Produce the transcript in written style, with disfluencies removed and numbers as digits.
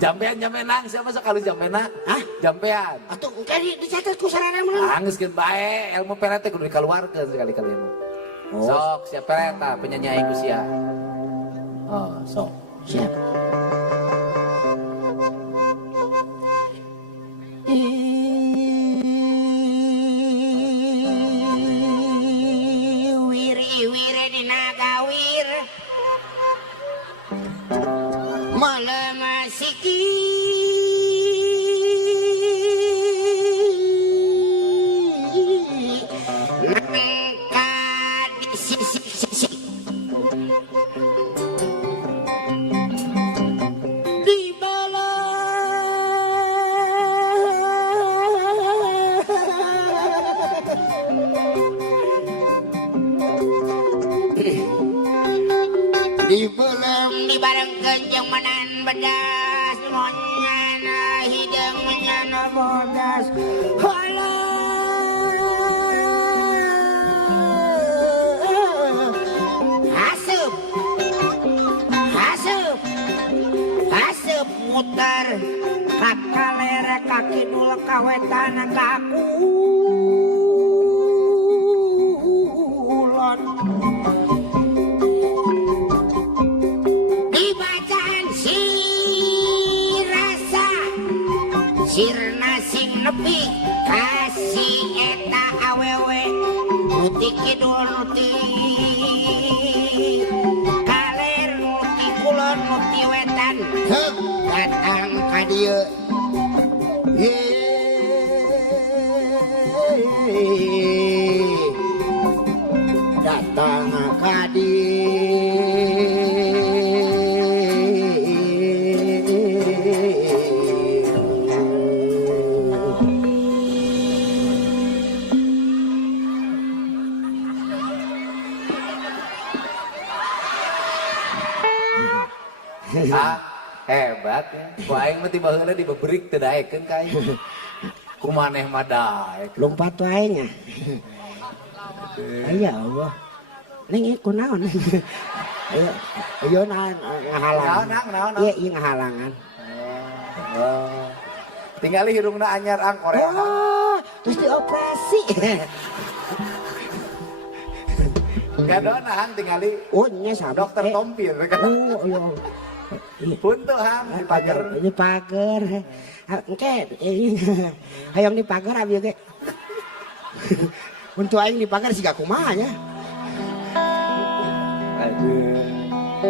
Jampean nang siapa sekali jampean? Hah? Jampean. Atuh engke dicatat ku sarana mah. Geus geus bae ilmu peret teh kudu dikaluarkeun sekali-kali. Oh. Sok siap peret tah penyanyi aing ku sia. Oh, sok. Siap. Wiri dina gawir malemasiki nangka di sisi di bala di belum dibarengkeun jeung menan bedas monyana hidung menyana bodas hala hasup hasup hasup muter kakalere kaki dul kawetan kakulon sirna sing nepi kasih eta awewe nuti kidul nuti kaler nuti kulon nuti wetan datang ka dieu datang ka dieu Hebat ya. Ku aing mah tiba heula dibebrik teu daekeun ka aing. Ku maneh mah daek. Lompat wae nya. Ya Allah. Ning ieu kunaon? Ayo ngahalang. Naon. Iya, ieu ngahalangan. Oh. Tingali hirungna anyar ang Korea. Oh, terus dioperasi. Gadona hang tingali. Oh, nya sabda. Dokter Tompir kan. Oh, iya. Puntuh hang di pager. Ini pager. Engke hayang di pager abi ge. Untuk aing di pager siga kumaha nya.